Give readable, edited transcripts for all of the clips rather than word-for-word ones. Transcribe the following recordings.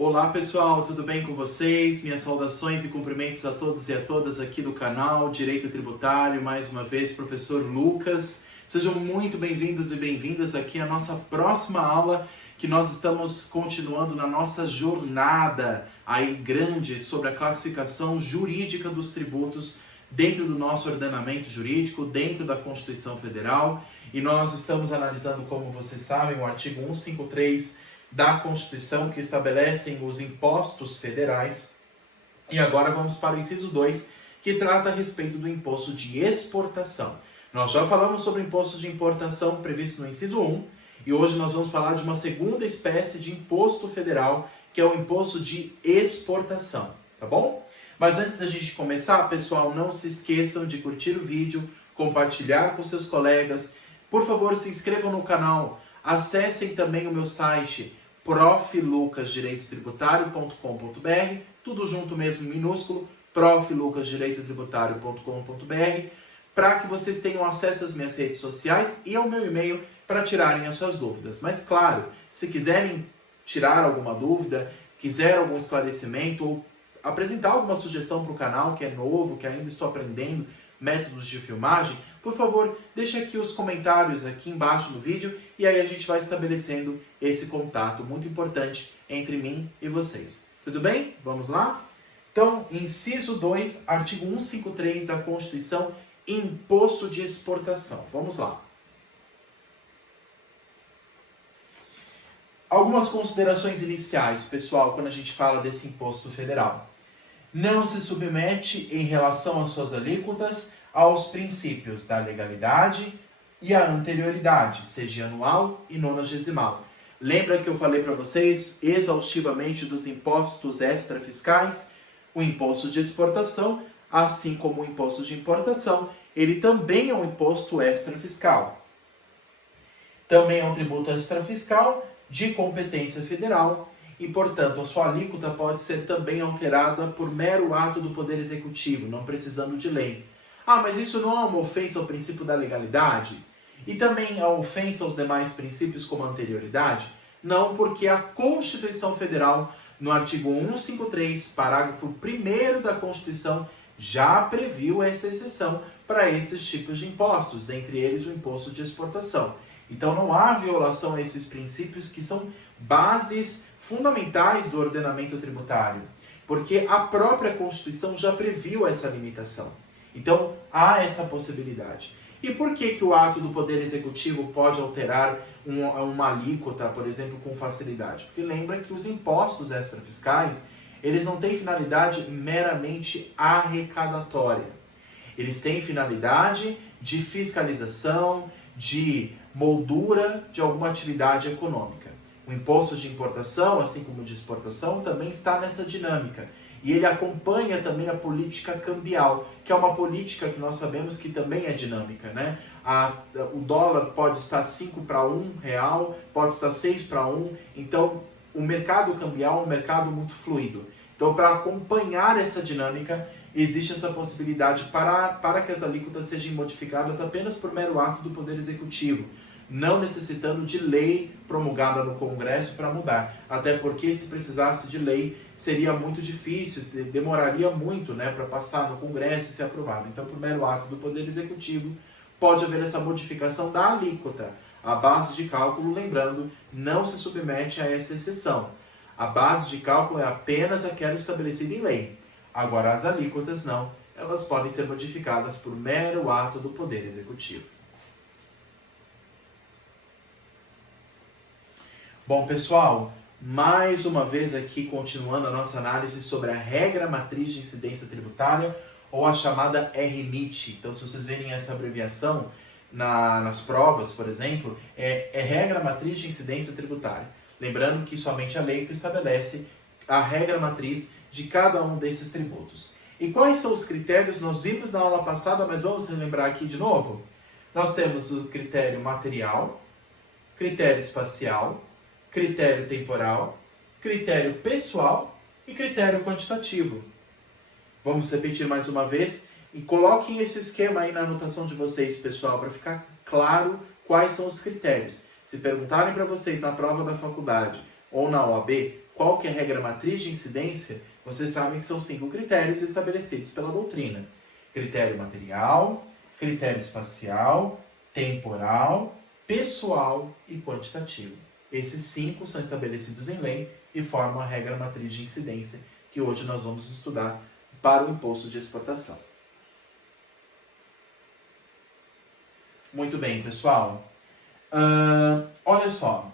Olá pessoal, tudo bem com vocês? Minhas saudações e cumprimentos a todos e a todas aqui do canal Direito Tributário, mais uma vez, professor Lucas. Sejam muito bem-vindos e bem-vindas aqui à nossa próxima aula, que nós estamos continuando na nossa jornada aí grande sobre a classificação jurídica dos tributos dentro do nosso ordenamento jurídico, dentro da Constituição Federal. E nós estamos analisando, como vocês sabem, o artigo 153 da Constituição, que estabelecem os impostos federais. E agora vamos para o inciso 2, que trata a respeito do imposto de exportação. Nós já falamos sobre o imposto de importação previsto no inciso 1, e hoje nós vamos falar de uma segunda espécie de imposto federal, que é o imposto de exportação, tá bom? Mas antes da gente começar, pessoal, não se esqueçam de curtir o vídeo, compartilhar com seus colegas. Por favor, se inscrevam no canal. Acessem também o meu site proflucasdireitotributário.com.br, tudo junto mesmo, minúsculo, proflucasdireitotributário.com.br, para que vocês tenham acesso às minhas redes sociais e ao meu e-mail para tirarem as suas dúvidas. Mas claro, se quiserem tirar alguma dúvida, quiser algum esclarecimento ou apresentar alguma sugestão para o canal que é novo, que ainda estou aprendendo métodos de filmagem, por favor, deixe aqui os comentários aqui embaixo do vídeo e aí a gente vai estabelecendo esse contato muito importante entre mim e vocês. Tudo bem? Vamos lá? Então, inciso 2, artigo 153 da Constituição, imposto de exportação. Vamos lá. Algumas considerações iniciais, pessoal, quando a gente fala desse imposto federal. Não se submete em relação às suas alíquotas aos princípios da legalidade e a anterioridade, seja anual e nonagesimal. Lembra que eu falei para vocês exaustivamente dos impostos extrafiscais? O imposto de exportação, assim como o imposto de importação, ele também é um imposto extrafiscal. Também é um tributo extrafiscal de competência federal e, portanto, a sua alíquota pode ser também alterada por mero ato do Poder Executivo, não precisando de lei. Ah, mas isso não é uma ofensa ao princípio da legalidade? E também a ofensa aos demais princípios como a anterioridade? Não, porque a Constituição Federal, no artigo 153, parágrafo 1º da Constituição, já previu essa exceção para esses tipos de impostos, entre eles o imposto de exportação. Então não há violação a esses princípios que são bases fundamentais do ordenamento tributário, porque a própria Constituição já previu essa limitação. Então, há essa possibilidade. E por que o ato do Poder Executivo pode alterar uma alíquota, por exemplo, com facilidade? Porque lembra que os impostos extrafiscais, eles não têm finalidade meramente arrecadatória. Eles têm finalidade de fiscalização, de moldura de alguma atividade econômica. O imposto de importação, assim como o de exportação, também está nessa dinâmica. E ele acompanha também a política cambial, que é uma política que nós sabemos que também é dinâmica, né? O dólar pode estar 5 para 1 real, pode estar 6 para 1. Então, o mercado cambial é um mercado muito fluido. Então, para acompanhar essa dinâmica, existe essa possibilidade para que as alíquotas sejam modificadas apenas por mero ato do Poder Executivo, não necessitando de lei promulgada no Congresso para mudar. Até porque, se precisasse de lei, seria muito difícil, demoraria muito, né, para passar no Congresso e ser aprovado. Então, por mero ato do Poder Executivo, pode haver essa modificação da alíquota. A base de cálculo, lembrando, não se submete a essa exceção. A base de cálculo é apenas aquela estabelecida em lei. Agora, as alíquotas não, elas podem ser modificadas por mero ato do Poder Executivo. Bom, pessoal, mais uma vez aqui continuando a nossa análise sobre a regra matriz de incidência tributária, ou a chamada RMIT. Então, se vocês verem essa abreviação nas provas, por exemplo, é regra matriz de incidência tributária. Lembrando que somente a lei que estabelece a regra matriz de cada um desses tributos. E quais são os critérios? Nós vimos na aula passada, mas vamos relembrar aqui de novo. Nós temos o critério material, critério espacial, critério temporal, critério pessoal e critério quantitativo. Vamos repetir mais uma vez e coloquem esse esquema aí na anotação de vocês, pessoal, para ficar claro quais são os critérios. Se perguntarem para vocês na prova da faculdade ou na OAB qual que é a regra matriz de incidência, vocês sabem que são 5 critérios estabelecidos pela doutrina. Critério material, critério espacial, temporal, pessoal e quantitativo. Esses 5 são estabelecidos em lei e formam a regra matriz de incidência que hoje nós vamos estudar para o imposto de exportação. Muito bem, pessoal. Olha só.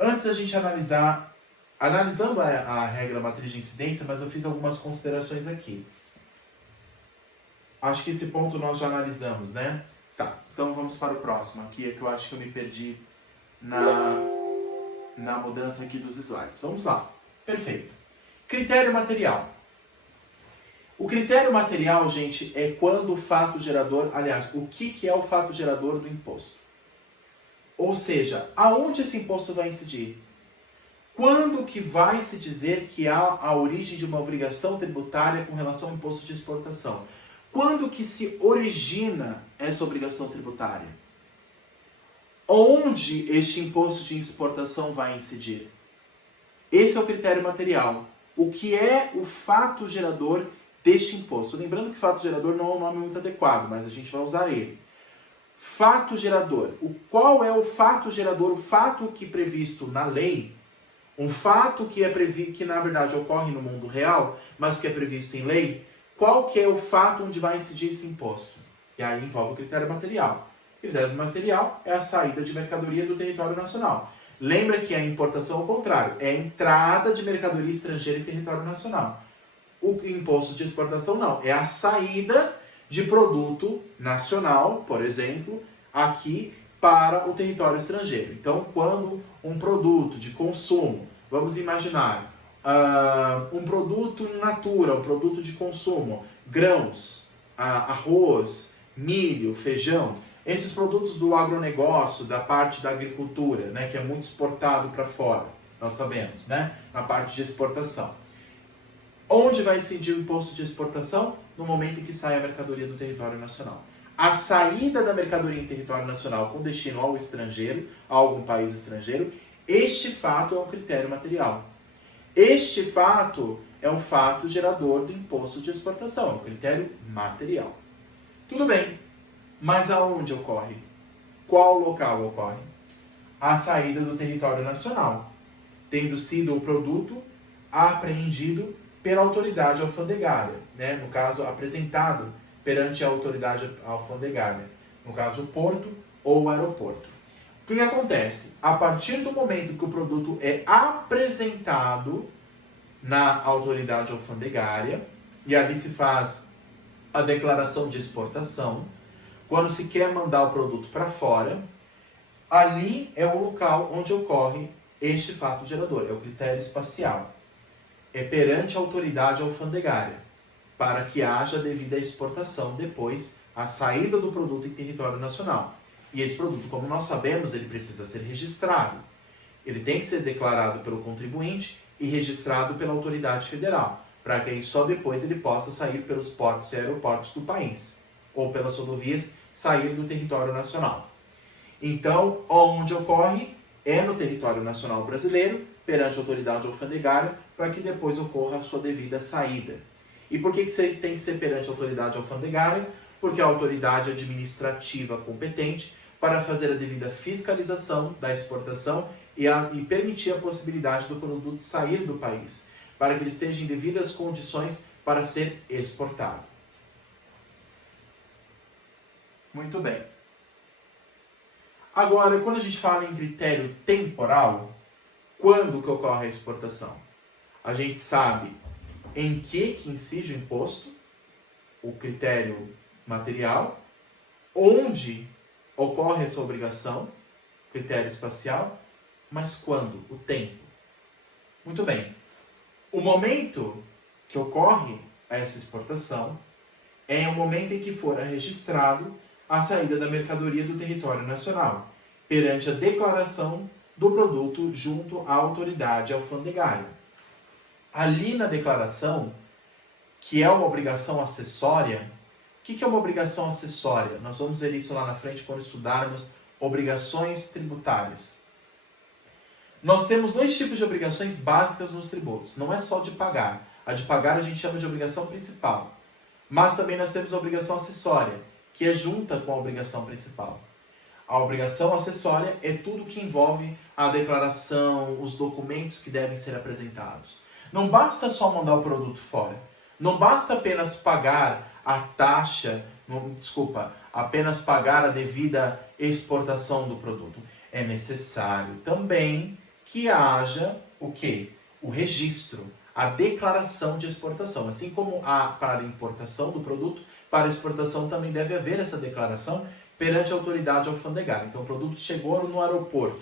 Antes da gente analisando a regra matriz de incidência, mas eu fiz algumas considerações aqui. Acho que esse ponto nós já analisamos, né? Tá, então vamos para o próximo aqui, é que eu acho que eu me perdi na mudança aqui dos slides. Vamos lá. Perfeito. Critério material. O critério material, gente, é quando o fato gerador... Aliás, o que é o fato gerador do imposto? Ou seja, aonde esse imposto vai incidir? Quando que vai se dizer que há a origem de uma obrigação tributária com relação ao imposto de exportação? Quando que se origina essa obrigação tributária? Onde este imposto de exportação vai incidir? Esse é o critério material. O que é o fato gerador deste imposto? Lembrando que fato gerador não é um nome muito adequado, mas a gente vai usar ele. Fato gerador. Qual é o fato gerador? O fato que previsto na lei, um fato que na verdade ocorre no mundo real, mas que é previsto em lei. Qual que é o fato onde vai incidir esse imposto? E aí envolve o critério material. O critério material é a saída de mercadoria do território nacional. Lembra que a importação, ao contrário, é a entrada de mercadoria estrangeira em território nacional. O imposto de exportação não, é a saída de produto nacional, por exemplo, aqui para o território estrangeiro. Então, quando um produto de consumo, vamos imaginar, um produto in natura, um produto de consumo, grãos, arroz, milho, feijão, esses produtos do agronegócio, da parte da agricultura, né, que é muito exportado para fora, nós sabemos, né, na parte de exportação. Onde vai incidir o imposto de exportação? No momento em que sai a mercadoria do território nacional. A saída da mercadoria em território nacional com destino ao estrangeiro, a algum país estrangeiro, este fato é um critério material. Este fato é um fato gerador do imposto de exportação, é um critério material. Tudo bem, mas aonde ocorre? Qual local ocorre? A saída do território nacional, tendo sido o produto apreendido pela autoridade alfandegária, né? No caso, apresentado perante a autoridade alfandegária, no caso, o porto ou o aeroporto. O que acontece? A partir do momento que o produto é apresentado na autoridade alfandegária, e ali se faz a declaração de exportação, quando se quer mandar o produto para fora, ali é o local onde ocorre este fato gerador, é o critério espacial. É perante a autoridade alfandegária, para que haja devida exportação depois, a saída do produto em território nacional. E esse produto, como nós sabemos, ele precisa ser registrado. Ele tem que ser declarado pelo contribuinte e registrado pela autoridade federal, para que aí só depois ele possa sair pelos portos e aeroportos do país, ou pelas rodovias, sair do território nacional. Então, onde ocorre é no território nacional brasileiro, perante a autoridade alfandegária, para que depois ocorra a sua devida saída. E por que tem que ser perante a autoridade alfandegária? Porque a autoridade administrativa competente para fazer a devida fiscalização da exportação e permitir a possibilidade do produto sair do país, para que ele esteja em devidas condições para ser exportado. Muito bem. Agora, quando a gente fala em critério temporal, quando que ocorre a exportação? A gente sabe em que incide o imposto, o critério material, onde ocorre essa obrigação, critério espacial, mas quando? O tempo. Muito bem. O momento que ocorre essa exportação é o momento em que for registrado a saída da mercadoria do território nacional, perante a declaração do produto junto à autoridade alfandegária. Ali na declaração, que é uma obrigação acessória, o que é uma obrigação acessória? Nós vamos ver isso lá na frente quando estudarmos obrigações tributárias. Nós temos dois tipos de obrigações básicas nos tributos. Não é só de pagar. A de pagar a gente chama de obrigação principal. Mas também nós temos a obrigação acessória, que é junta com a obrigação principal. A obrigação acessória é tudo que envolve a declaração, os documentos que devem ser apresentados. Não basta só mandar o produto fora. Não basta apenas pagar a taxa, apenas pagar a devida exportação do produto. É necessário também que haja o quê? O registro, a declaração de exportação. Assim como há para a importação do produto, para a exportação também deve haver essa declaração perante a autoridade alfandegária. Então, o produto chegou no aeroporto.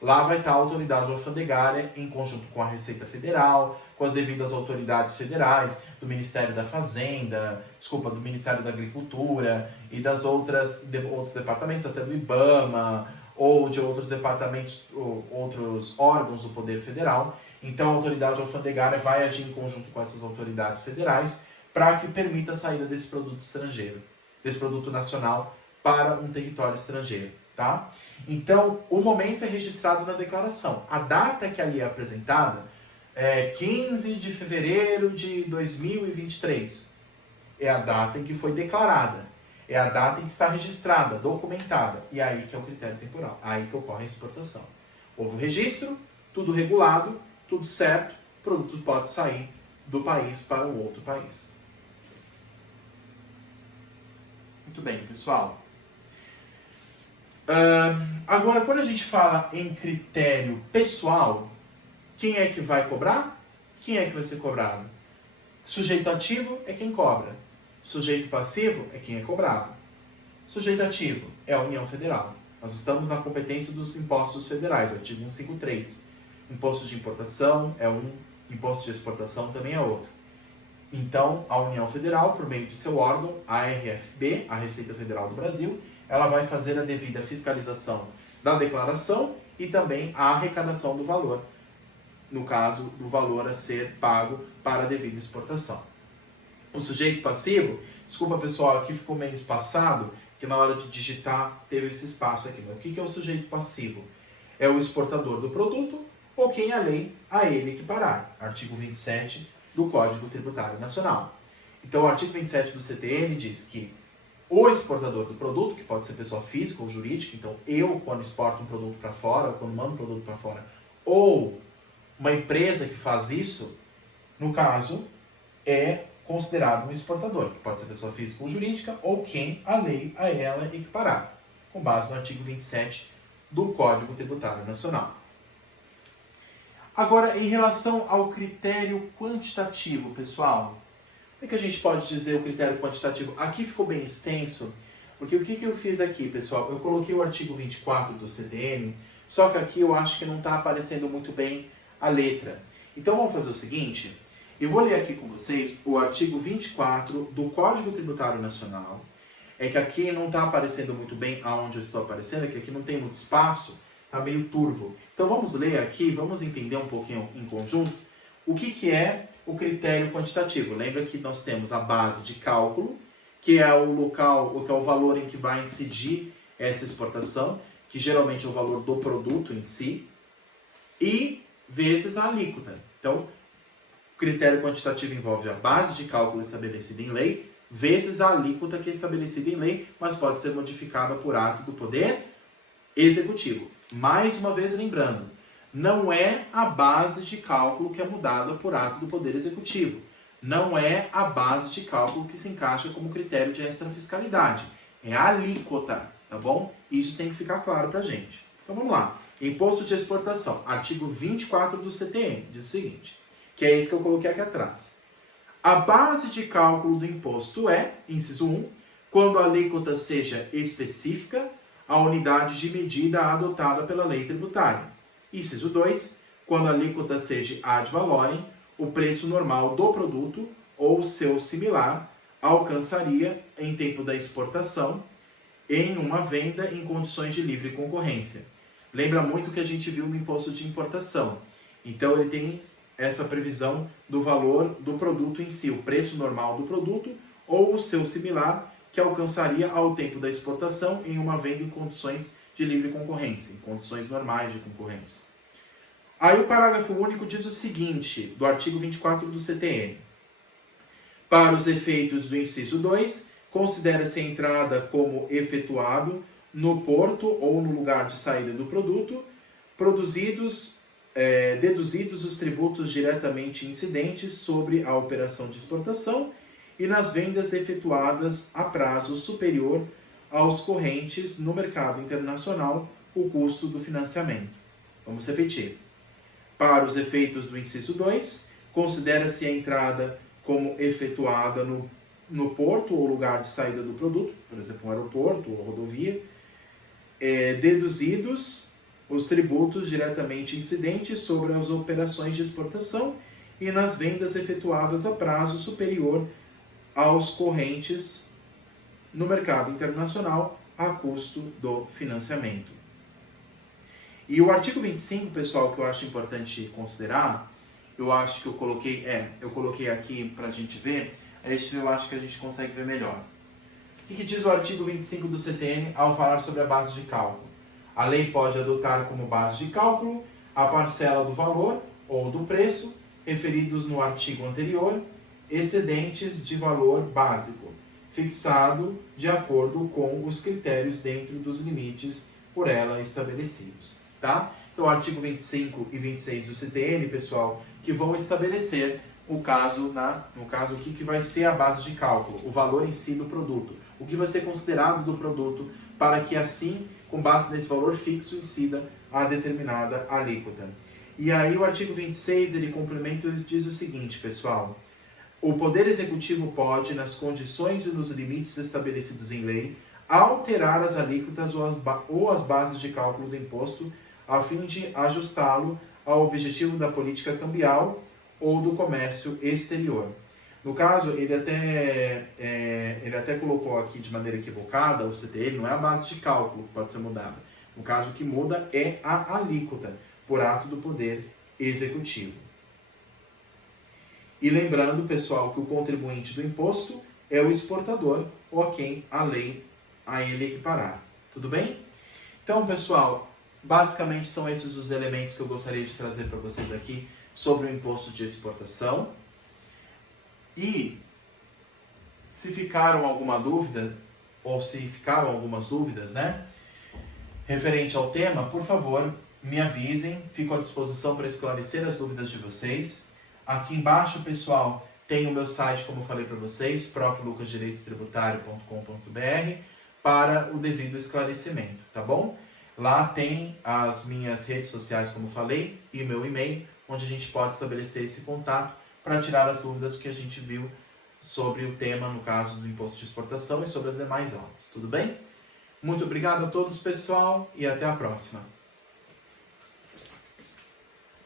Lá vai estar a autoridade alfandegária em conjunto com a Receita Federal, com as devidas autoridades federais, do Ministério da Fazenda, do Ministério da Agricultura e das outros departamentos, até do IBAMA, ou de outros departamentos, outros órgãos do Poder Federal. Então, a autoridade alfandegária vai agir em conjunto com essas autoridades federais para que permita a saída desse produto estrangeiro, desse produto nacional para um território estrangeiro, tá? Então, o momento é registrado na declaração. A data que ali é apresentada é 15 de fevereiro de 2023. É a data em que foi declarada. É a data em que está registrada, documentada. E aí que é o critério temporal. Aí que ocorre a exportação. Houve o registro, tudo regulado, tudo certo, o produto pode sair do país para um outro país. Muito bem, pessoal. Agora, quando a gente fala em critério pessoal, quem é que vai cobrar? Quem é que vai ser cobrado? Sujeito ativo é quem cobra. Sujeito passivo é quem é cobrado. Sujeito ativo é a União Federal. Nós estamos na competência dos impostos federais, artigo 153. Imposto de importação é um, imposto de exportação também é outro. Então, a União Federal, por meio de seu órgão, a RFB, a Receita Federal do Brasil, ela vai fazer a devida fiscalização da declaração e também a arrecadação do valor, no caso, do valor a ser pago para a devida exportação. O sujeito passivo, desculpa pessoal, aqui ficou meio espaçado, que na hora de digitar teve esse espaço aqui. Mas o que é o sujeito passivo? É o exportador do produto ou quem a lei a ele equiparar. Artigo 27 do Código Tributário Nacional. Então, o artigo 27 do CTN diz que o exportador do produto, que pode ser pessoa física ou jurídica, então eu, quando exporto um produto para fora, ou quando mando um produto para fora, ou uma empresa que faz isso, no caso, é considerado um exportador, que pode ser pessoa física ou jurídica, ou quem a lei a ela equiparar, com base no artigo 27 do Código Tributário Nacional. Agora, em relação ao critério quantitativo, pessoal, como é que a gente pode dizer o critério quantitativo? Aqui ficou bem extenso, porque o que eu fiz aqui, pessoal? Eu coloquei o artigo 24 do CTN, só que aqui eu acho que não está aparecendo muito bem a letra. Então vamos fazer o seguinte, eu vou ler aqui com vocês o artigo 24 do Código Tributário Nacional. É que aqui não está aparecendo muito bem aonde eu estou aparecendo, é que aqui não tem muito espaço, está meio turvo. Então vamos ler aqui, vamos entender um pouquinho em conjunto o que é o critério quantitativo. Lembra que nós temos a base de cálculo, que é o local, que é o valor em que vai incidir essa exportação, que geralmente é o valor do produto em si, e vezes a alíquota. Então, o critério quantitativo envolve a base de cálculo estabelecida em lei, vezes a alíquota que é estabelecida em lei, mas pode ser modificada por ato do Poder Executivo. Mais uma vez lembrando, não é a base de cálculo que é mudada por ato do Poder Executivo. Não é a base de cálculo que se encaixa como critério de extrafiscalidade. É a alíquota, tá bom? Isso tem que ficar claro pra gente. Então vamos lá. Imposto de exportação, artigo 24 do CTN, diz o seguinte, que é esse que eu coloquei aqui atrás. A base de cálculo do imposto é, inciso 1, quando a alíquota seja específica, a unidade de medida adotada pela lei tributária. Inciso 2, quando a alíquota seja ad valorem, o preço normal do produto ou seu similar alcançaria, em tempo da exportação, em uma venda em condições de livre concorrência. Lembra muito o que a gente viu no imposto de importação. Então, ele tem essa previsão do valor do produto em si, o preço normal do produto ou o seu similar, que alcançaria ao tempo da exportação em uma venda em condições de livre concorrência, em condições normais de concorrência. Aí o parágrafo único diz o seguinte, do artigo 24 do CTN. Para os efeitos do inciso 2, considera-se a entrada como efetuado no porto ou no lugar de saída do produto, deduzidos os tributos diretamente incidentes sobre a operação de exportação e nas vendas efetuadas a prazo superior aos correntes no mercado internacional, o custo do financiamento. Vamos repetir. Para os efeitos do inciso 2, considera-se a entrada como efetuada no porto ou lugar de saída do produto, por exemplo, um aeroporto ou rodovia, deduzidos os tributos diretamente incidentes sobre as operações de exportação e nas vendas efetuadas a prazo superior aos correntes no mercado internacional a custo do financiamento. E o artigo 25, pessoal, que eu acho importante considerar, eu acho que eu coloquei aqui para a gente ver, eu acho que a gente consegue ver melhor. O que diz o artigo 25 do CTN ao falar sobre a base de cálculo? A lei pode adotar como base de cálculo a parcela do valor ou do preço referidos no artigo anterior, excedentes de valor básico, fixado de acordo com os critérios dentro dos limites por ela estabelecidos. Tá? Então, o artigo 25 e 26 do CTN, pessoal, que vão estabelecer no caso, o que vai ser a base de cálculo, o valor em si do produto, o que vai ser considerado do produto, para que assim, com base nesse valor fixo, incida a determinada alíquota. E aí o artigo 26, ele complementa e diz o seguinte, pessoal: o Poder Executivo pode, nas condições e nos limites estabelecidos em lei, alterar as alíquotas ou as bases de cálculo do imposto, a fim de ajustá-lo ao objetivo da política cambial ou do comércio exterior. No caso, ele até colocou aqui de maneira equivocada, o CTN não é a base de cálculo que pode ser mudada. No caso, o que muda é a alíquota, por ato do Poder Executivo. E lembrando, pessoal, que o contribuinte do imposto é o exportador ou a quem a lei a ele equiparar. Tudo bem? Então, pessoal, basicamente são esses os elementos que eu gostaria de trazer para vocês aqui sobre o imposto de exportação. E se ficaram alguma dúvida, ou se ficaram algumas dúvidas, né, referente ao tema, por favor, me avisem, fico à disposição para esclarecer as dúvidas de vocês. Aqui embaixo, pessoal, tem o meu site, como eu falei para vocês, proflucasdireitotributário.com.br, para o devido esclarecimento, tá bom? Lá tem as minhas redes sociais, como eu falei, e meu e-mail, onde a gente pode estabelecer esse contato para tirar as dúvidas que a gente viu sobre o tema, no caso do imposto de exportação e sobre as demais aulas, tudo bem? Muito obrigado a todos, pessoal, e até a próxima.